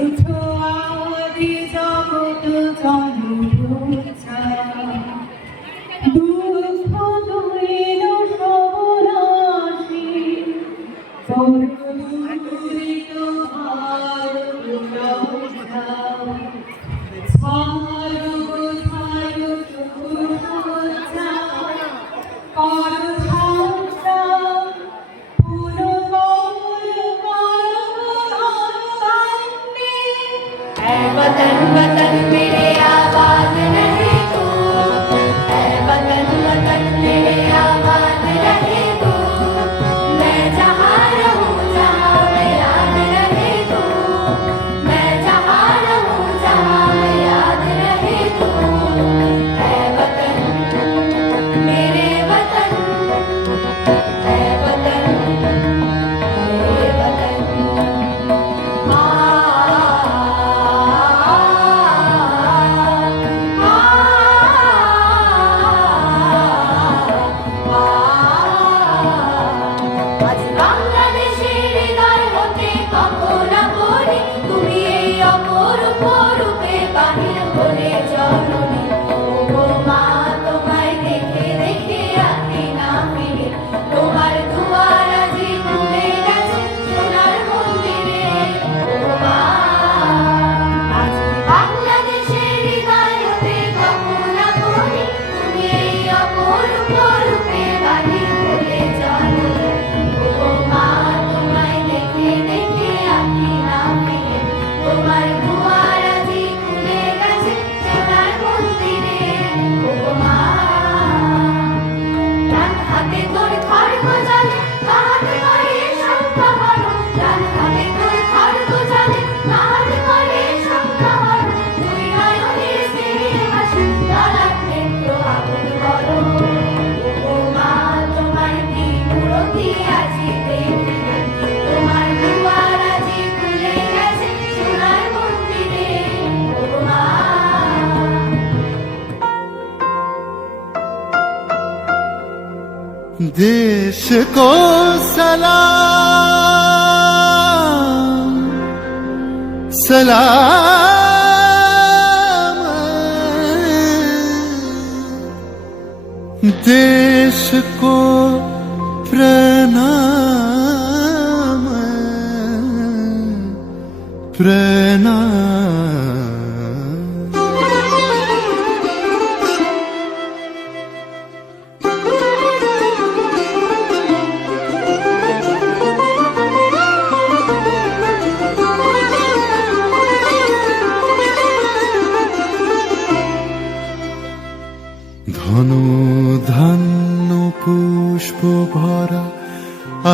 উঠো আদি জগৎ জনরূচা দুঃখ দূরের সবনাশী সর্বদূরিত ভার পুরোধা वतन वतन मेरे आबाद रहे तू, ऐ वतन वतन मेरे आबाद रहे तू, मैं जहाँ रहूँ जहाँ मैं याद रहे तू, मैं जहाँ रहूँ जहाँ मैं याद रहे तू, ऐ वतन मेरे वतन, ऐ वतन मेरे वतन। देश को सलाम सलाम, देश को प्रणाम प्रणाम। ধন ধান্য পুষ্প ভরা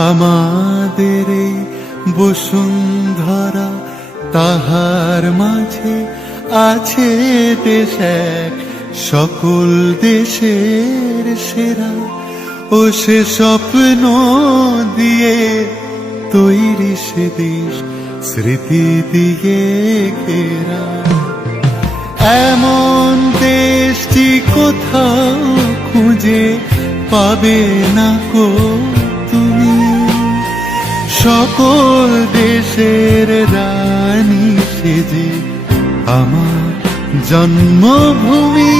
আমাদের এই বসুন্ধরা, তাহার মাঝে আছে দেশ এক সকল দেশের সেরা, ও সে স্বপ্ন দিয়ে তৈরি সে দেশ স্মৃতি দিয়ে ঘেরা। এমন দেশটি কোথাও খুঁজে পাবে না কো তুমি, সকল দেশের রানী সেজে আমার জন্মভূমি,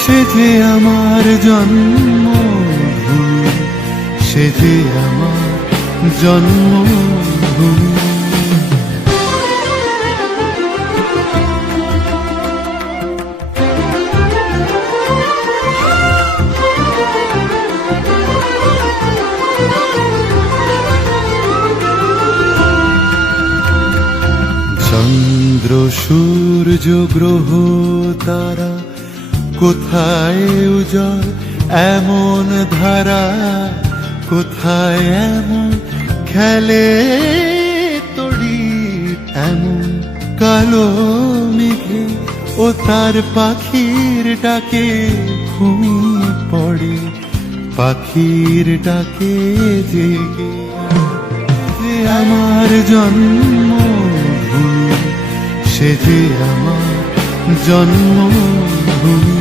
সেজে আমার জন্মভূমি, সেজে আমার জন্মভূমি। চন্দ্র সূর্য গ্রহ তারা কোথায় উজ্জ্বল এমন ধারা, কোথায় এমন খেলে তড়ি, এমন কালো মেঘে ও তার পাখির ডাকে ঘুমিয়ে পড়ে, পাখির ডাকে জেগে আমার জন্মভূমি, সে যে আমার জন্মভূমি।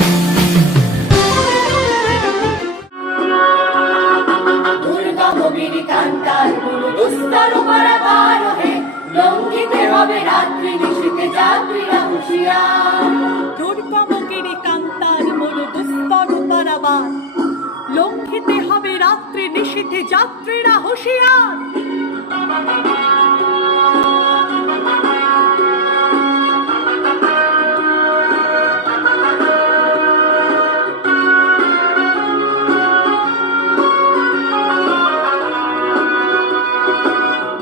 দুর্গম গিরি কান্তার দুস্তর পারাপার হে লঙ্ঘিতে হবে রাত্রি নিশীথে যাত্রীরা হুঁশিয়ার দুর্গম গিরি কান্তার মোর দুস্তর পারাবার লঙ্ঘিতে হবে রাত্রি নিশীথে যাত্রীরা হুঁশিয়ার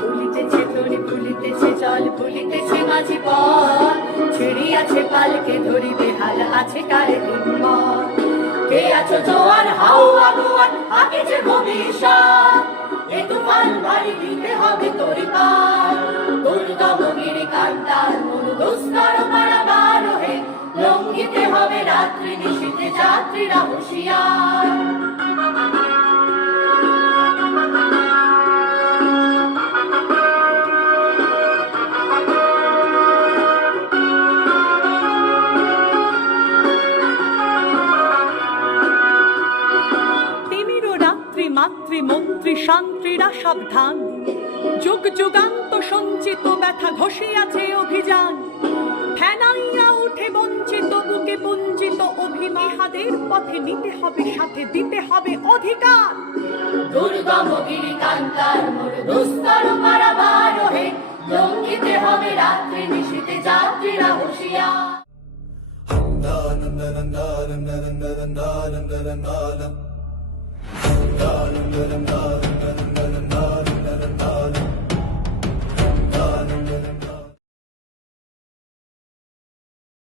ভুলিতেছে তরি ভুলিতেছে জল ভুলিতেছে মাঝি পথ ছিড়িয়াছে পালকে ধরিবে হাল আছে কারে হিম্মত কে আছো জোয়ান হাও আগুয়ান আকেছে ভবিষ্যৎ এ তুফান ভারী দিতে হবে তরি পার দুর্গম গিরি কান্তার মরু দুস্তর পারাবার হে লঙ্ঘিতে হবে রাত্রি নিশীথে যাত্রীরা হুঁশিয়ার মাতৃ মন্ত্রী শান্ত্রীরা সাবধান যুগ যুগান্ত সঞ্চিত ব্যথা ঘষিয়াছে অভিযান ফেনাইয়া উঠে বঞ্চিত বুকে পুঞ্জিত অভিমাহাদের পথে নিতে হবে সাথে দিতে হবে অধিকার দুর্গম গিরি কান্তার মোর দুস্তর পারাবার হে লঙ্ঘিতে হবে রাত্রি নিশীথে যাত্রীরা হুঁশিয়ার